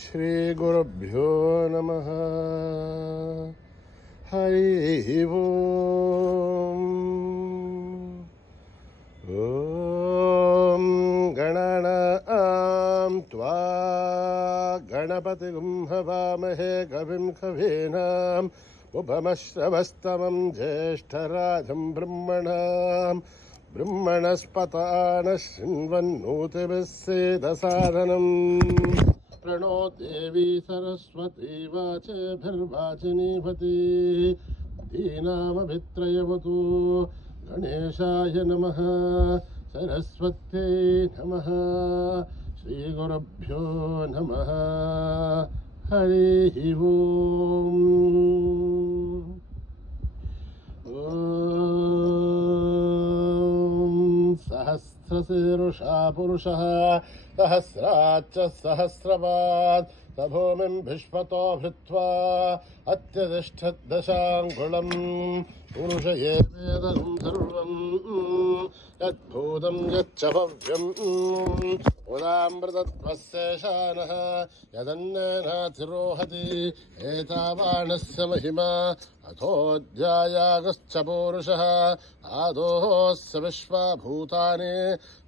श्री गुरुभ्यो नमः। हरिः ओम्। ॐ गणानां त्वा गणपतिगुं हवामहे कविं कवीनाम् उपमश्रवस्तमं ज्येष्ठराजं ब्रह्मणस्पतानः शृण्वन्नोतिभिः सेदसादनम्। प्रणो देवी सरस्वती वाचभिर्वाचिनीपति दीनामभित्रयवतु। गणेशाय नमः, सरस्वत्यै नमः, श्रीगुरुभ्यो नमः। हरिः ओम्। सहस्रशीर्षा पुरुषः सहस्राच्च सहस्रपात् स भूमिं विश्वतो भृत्वा अत्यतिष्ठद्दशाङ्गुलम्। पुरुष एवेदं सर्वं यद्भूतं यच्च भव्यम् उदामृतत्वस्येषानः यदन्नेनातिरोहति। एतावानस्य महिमा अथोऽध्यायागश्च पूरुषः आदोऽस्य विश्वभूतानि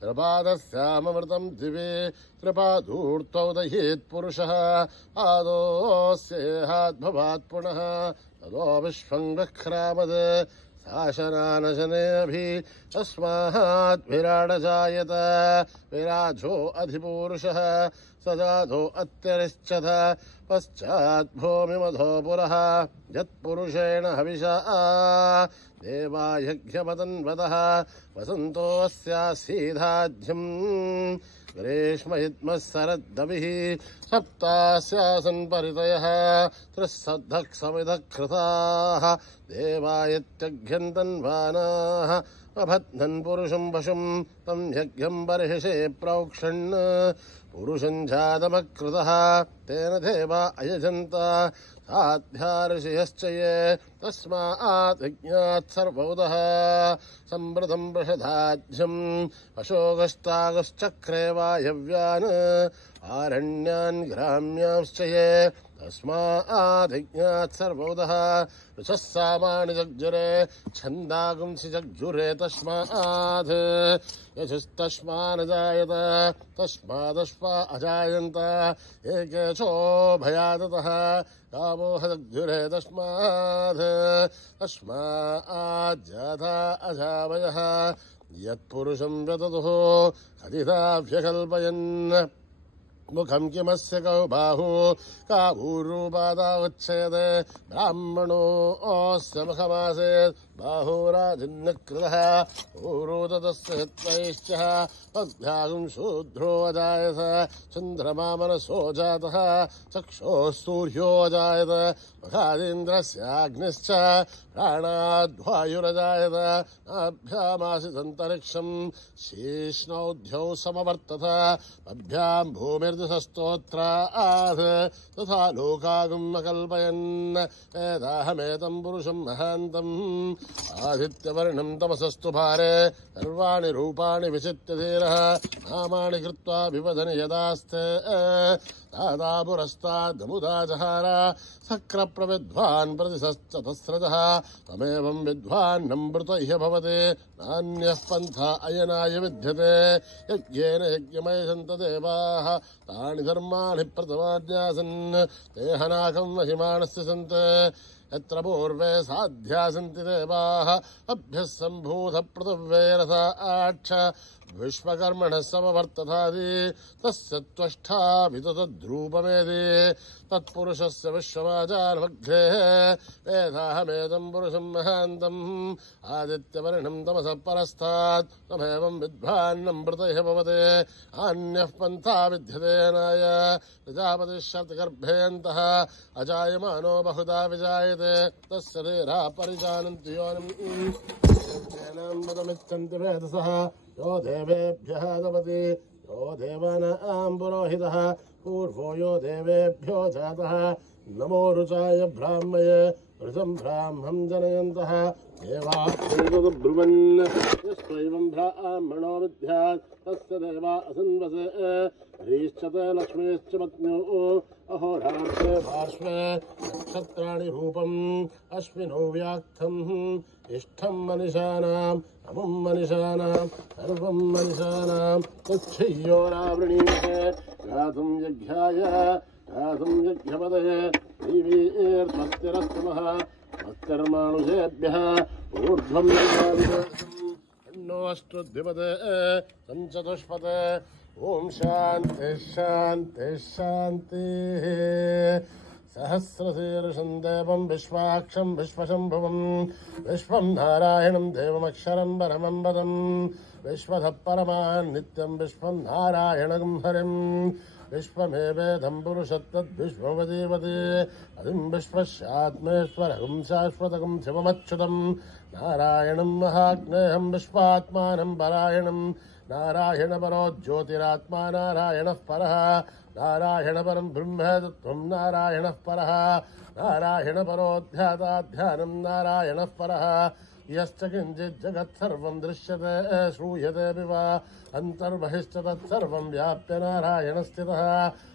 त्रिपादस्यामृतं दिवे त्रिपादूर्त्वौ दह्येत् पुरुषः आदोऽस्येहाद्भवात् पुनः तदो विश्वं विक्रामत् शासनानशनेऽभि तस्मात् विराडजायत। विराजो अधिपूरुषः सजातो अत्यरिष्यथ पश्चात् भूमिमधो पुरः यत्पुरुषेण हविषा देवा यज्ञपतन्वतः वसन्तोऽस्यासीधाज्यम् ग्रीष्महित्मः शरद्दविः सप्तास्यासन् परितयः त्रिस्सद्धः समिधः कृताः देवा यत्यघ्यन्तन्वानाः अभद्नन् पुरुषं पशुं तं यज्ञं बर्हिषे प्रोक्षन् पुरुषं जातमकृतः तेन देवा अयजन्त साध्या ऋषयश्च ये तस्मात् यज्ञात् सर्वौदः सम्प्रतं वृषधाज्यम् अशोकस्तागश्चक्रे वायव्यान् आरण्यान् ग्राम्यांश्च ये तस्मात् यज्ञात् सर्वौदः ऋषः सामानि जग्जुरे छन्दागुंसि जग्जुरे तस्मात् यजुस्तस्मानजायत तस्मादश्वा अजायन्त एकेशो भयादतः कामोह जग्जुरे तस्मात् जाता अजावयः यत्पुरुषं व्यततुः कथिताभ्यकल्पयन्। मुखं किमस्य कौ बाहु काभूरूपादा उच्छेद ब्राह्मणोऽस्य मुखमासेत् बाहुराजिन्नकृतः ऊरूततस्य हित्वैश्च पद्भ्यागुं शूद्रो अजायत। चन्द्रमा मनसो जातः चक्षोः सूर्यो अजायत मुखादीन्द्रस्याग्निश्च प्राणाद्वायुरजायत। नाभ्यामासिदन्तरिक्षं शीष्णौद्यौ समवर्तत पद्भ्यां भूमिर्दिशस्तोत्रात् तथा लोकागुम् अकल्पयन्। वेदाहमेतं पुरुषं महान्तम् आदित्यवर्णं तमसस्तु भारे सर्वाणि रूपाणि विचित्य धीरः नामानि कृत्वा विवदनि यदास्ते तादा पुरस्ताद्मुदा जहार सक्रप्रविद्वान् प्रतिशश्चतस्रजः तमेवं विद्वान्नमृत इह भवति नान्यः पन्था अयनाय विद्यते। यज्ञेन यज्ञमयसन्त देवाः तानि धर्माणि प्रथमाज्ञासन् ते हनाकं महिमानस्य सन्ते यत्र पूर्वे साध्या सन्ति देवाः अभ्यः सम्भूत पृथिव्ये रथाक्ष विश्वकर्मणः समवर्ततादि तस्य त्वष्टा विततद्रूपमेदि तत्पुरुषस्य विश्वमाचारमग्रे वेदाहमेतं पुरुषं महान्तम् आदित्यवर्णं तमसः परस्तात् तमेवं विद्वान्नमृत इह भवति अन्यः पन्था विद्यते नाय प्रजापतिश्शतगर्भेऽन्तः अजायमानो बहुधा विजायते तस्य धीरा परिजानन्ति योनिमिच्छन्ति वेदसः यो देवेभ्यः दपति यो देवानां पुरोहितः पूर्वो यो देवेभ्यो जातः नमो रुचाय ब्राह्मये वृषं ब्राह्मं जनयन्तः देवाब्रुवन् यस्त्वैवं ब्राह्मणो विद्यात् तस्य देवा असन्वसे ह्रीश्चते लक्ष्मीश्च पत्न्यो अहोरात्रे पार्श्वे नक्षत्राणि रूपम् अश्विनौ व्याक्थम् इष्टं मनिषाणाम् अमुं मनिषाणाम् सर्वं मनिषाणाम् तच्छय्योरावृणीते गातुं यज्ञाय गातुं यज्ञपदये देवीर्भक्तिरस्तमः भक्तिर्मानुषेभ्यः ऊर्ध्वं अन्नोऽष्टुद्विपदे सञ्चतुष्पदे ॐ शान्तिः शान्तिः शान्तिः सहस्रशीर्षं देवं विश्वाक्षं विश्वशम्भुवं विश्वं नारायणं देवमक्षरं परमं पदं विश्वतः परमान् नित्यं विश्वं नारायणं हरिं विश्वमेवेदं पुरुषत्तद्विश्ववदेवते अधिं विश्वस्यात्मेश्वरं शाश्वतकं शिवमच्युतं नारायणं महाज्ञेयं विश्वात्मानं परायणं नारायणपरो ज्योतिरात्मा नारायणः परः नारायणपरं ब्रह्म तत्त्वं नारायणः परः नारायणपरोऽध्याताध्यानं नारायणः परः यश्च किञ्चित् जगत्सर्वं दृश्यते श्रूयते वा अन्तर्बहिश्च तत्सर्वं व्याप्य नारायणस्थितः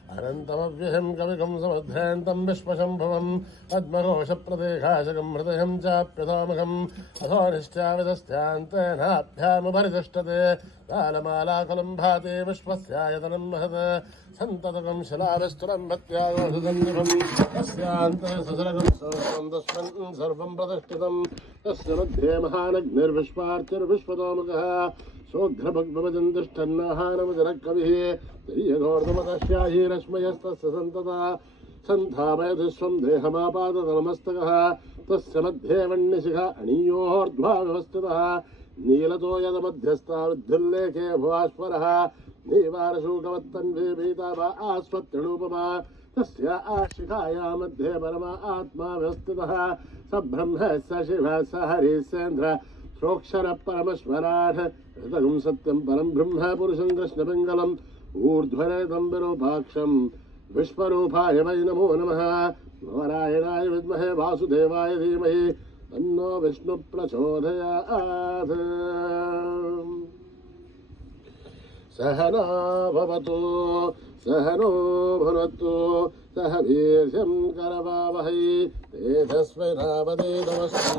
अनन्तमव्ययं कविकं समुद्धयन्तं विश्वशम्भुवम् पद्मघोषप्रदेकाशकं हृदयं चाप्यथोमुखम् अथो निश्चाविदस्त्यान्तेनाभ्यामुपरितिष्ठते कालमालाकुलं भाति विश्वस्यायतनं महत् सन्ततकं शिलाविस्तरं भक्त्यागोषदन्निभं तस्यान्ते ससरगं सोऽहं तस्मिन् सर्वं प्रतिष्ठितं तस्य मध्ये महानग्निर्विश्वार्चिर्विश्वतोमुखः सोऽघ्रभग्भवजन् तिष्ठन्नाहारमुदरकविः तिर्यघोर्धमतस्याहीरश्मयस्तस्य सन्तता सन्धापयति स्वं देहमापादतलमस्तकः तस्य मध्ये वह्निशिखा अणीयोर्ध्वा व्यवस्थितः नीलतो यदमध्यस्था विद्युल्लेखे भुवाश्वरः नीवारशूकवत्तन्वी भीताभा आस्वत्रिणूपमा तस्य आशिखाया मध्ये परमा आत्मा व्यवस्थितः स ब्रह्म स शिवः स हरिसेन्द्र सोऽक्षर परमेश्वराट् ऋतगं सत्यं परं ब्रह्म पुरुषं कृष्णपिङ्गलम् ऊर्ध्वरेतं विरूपाक्षं विश्वरूपाय वै नमो नमः नारायणाय विद्महे वासुदेवाय धीमहि तन्नो विष्णुः प्रचोदयात् सहना भवतु सहनो भुनक्तु सह वीर्यं करवावहै तेजस्विनावधीतमस्तु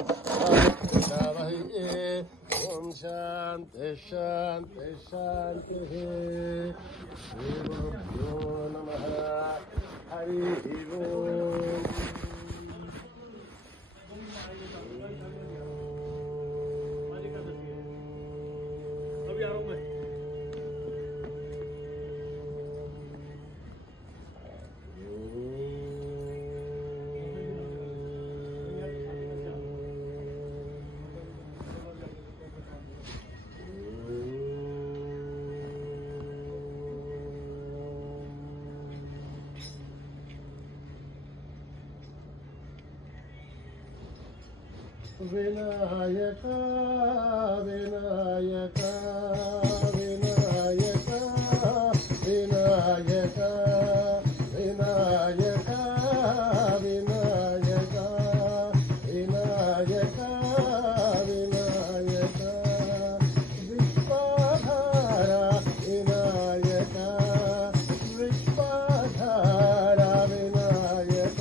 ॐ शान्तिः शान्तिः शान्तिः श्रीगुरुभ्यो नमः हरिः ओम् विनायक विनायक विनायक विनायक विनायक विनायक विनायक विनायक विश्वाधारा विनायक विश्वाधारा विनायक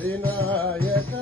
विनायक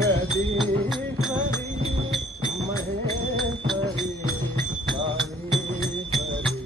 जगदीश्वरी महेश्वरी कालीश्वरी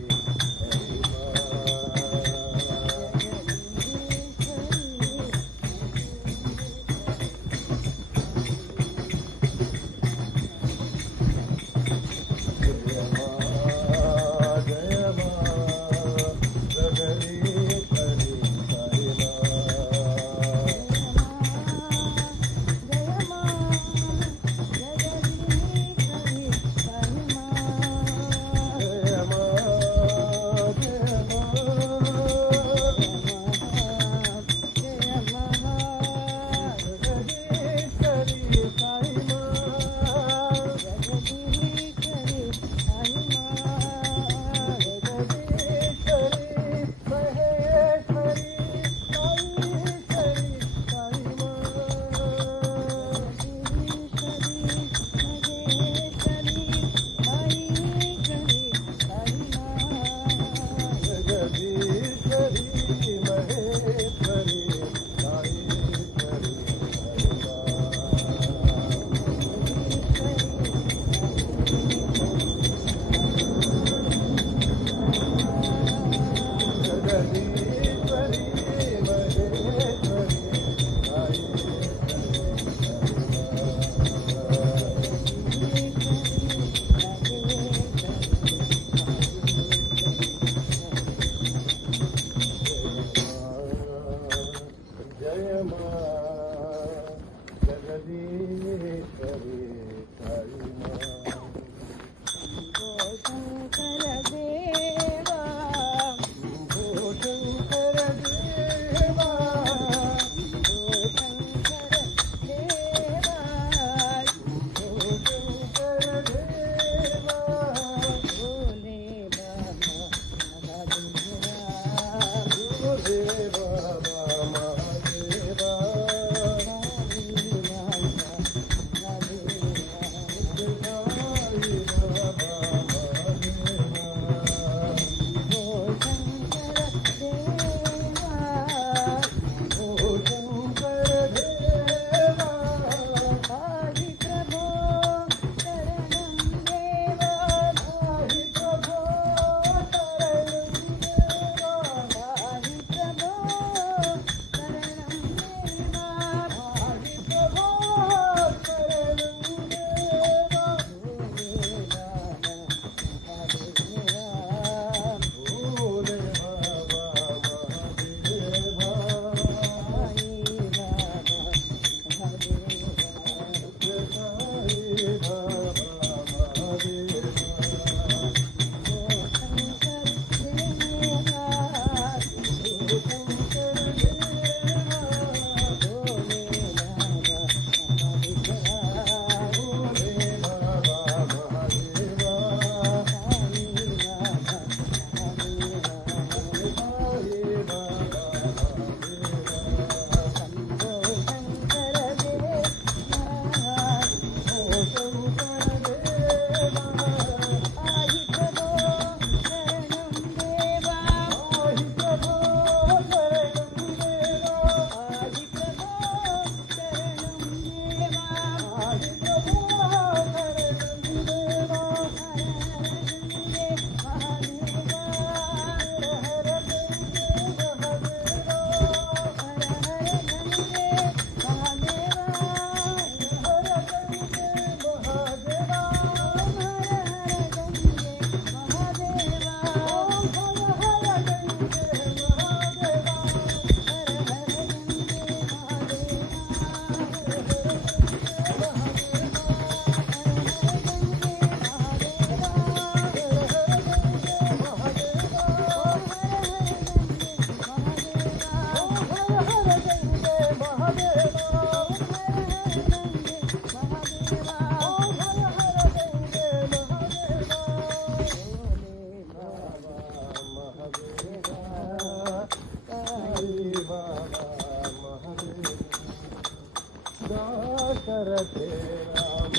दशरथे राम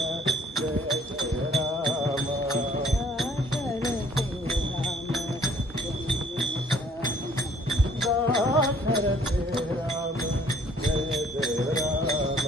जय जय राम दशरथे राम जय जय राम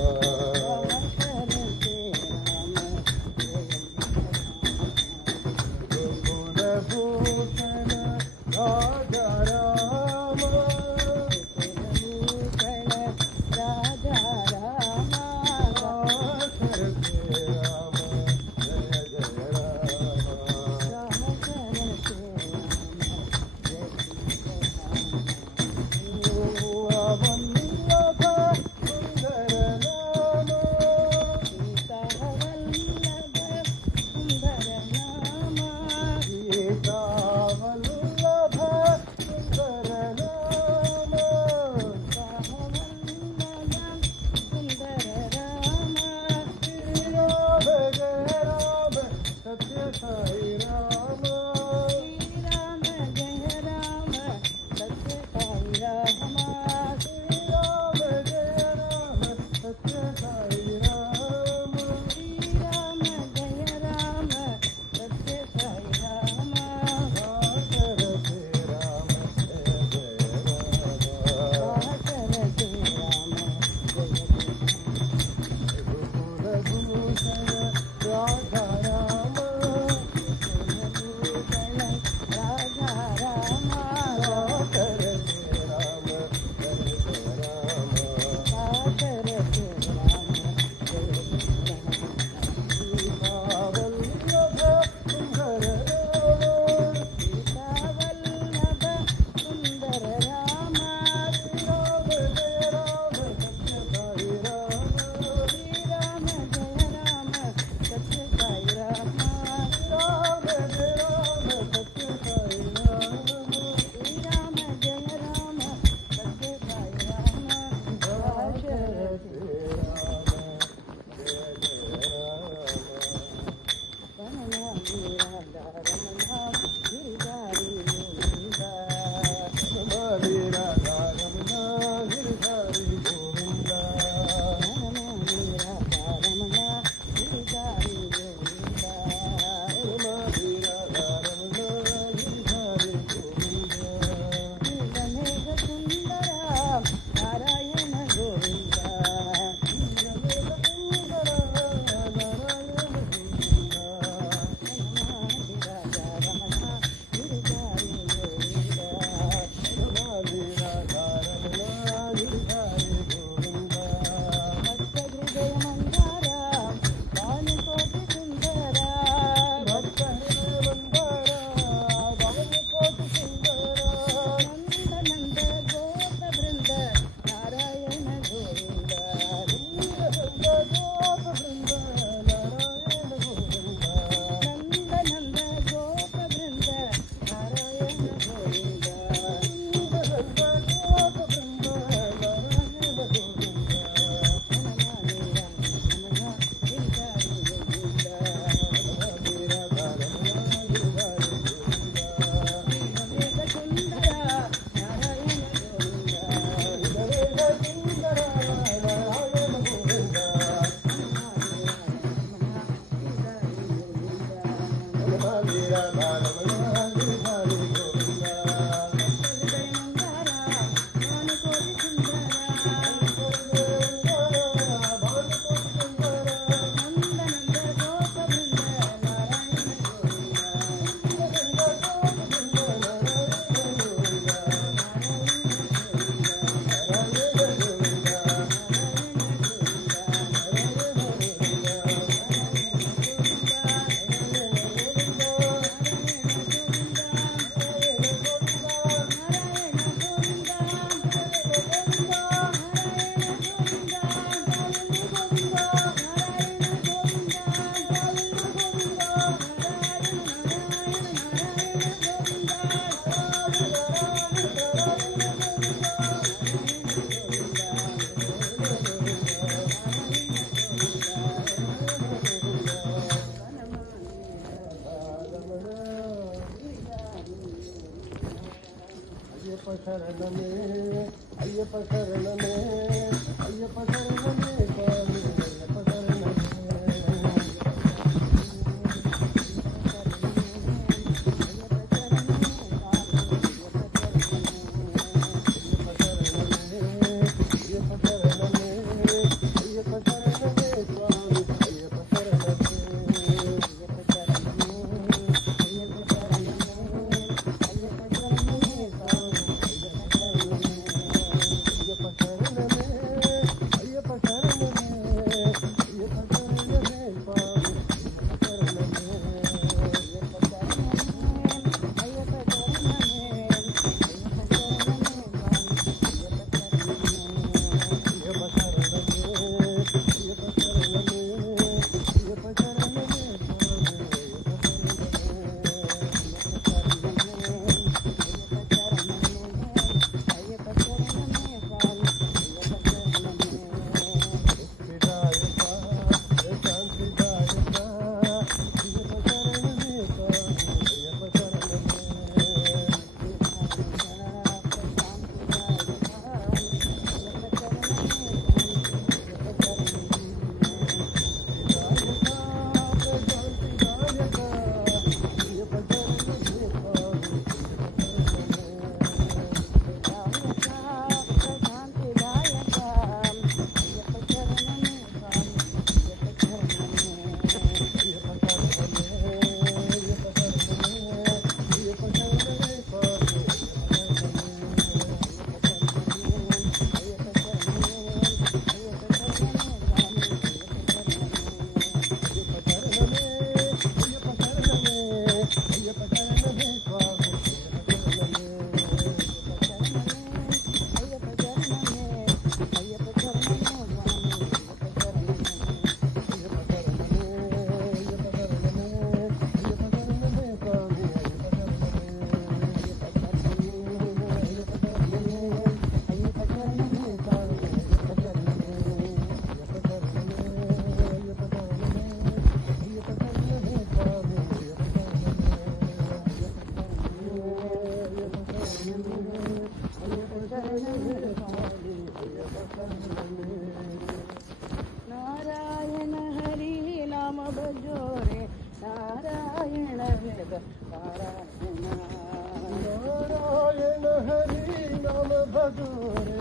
नारायण हरि नाम भजोरे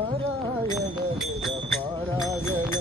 नारायण वेद पारायण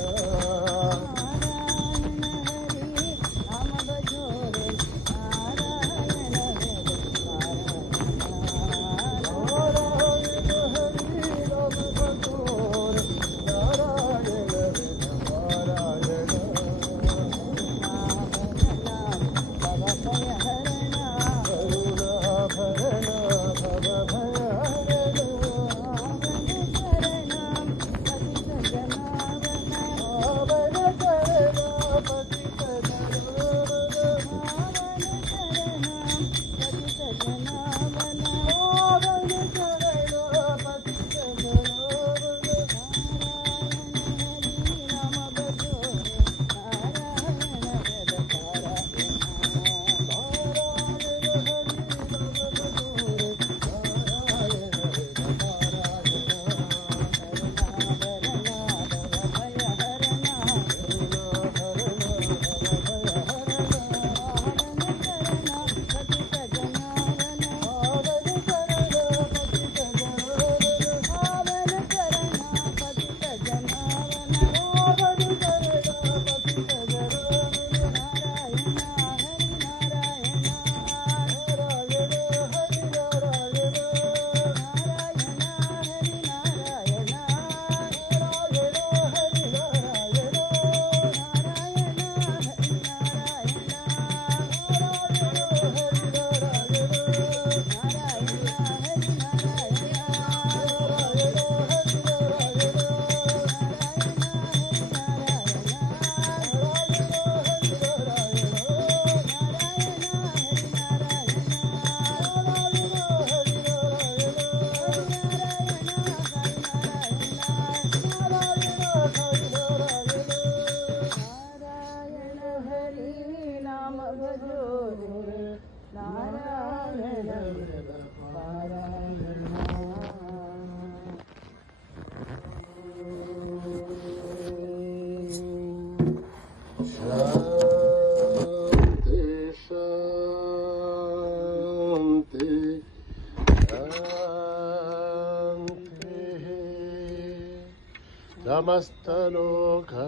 समस्तलोका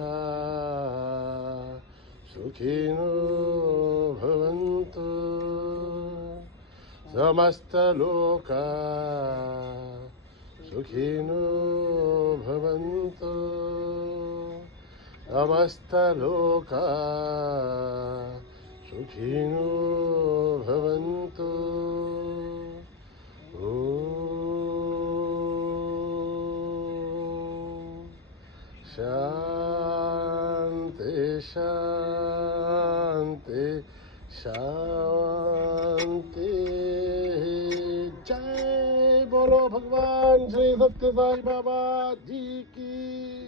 सुखिनो भवन्तु समस्तलोका सुखिनो भवन्तु समस्तलोका सुखिनो भवन्तु शांति शांति शांति। जय बोलो भगवान श्री सत्य साई बाबा जी की।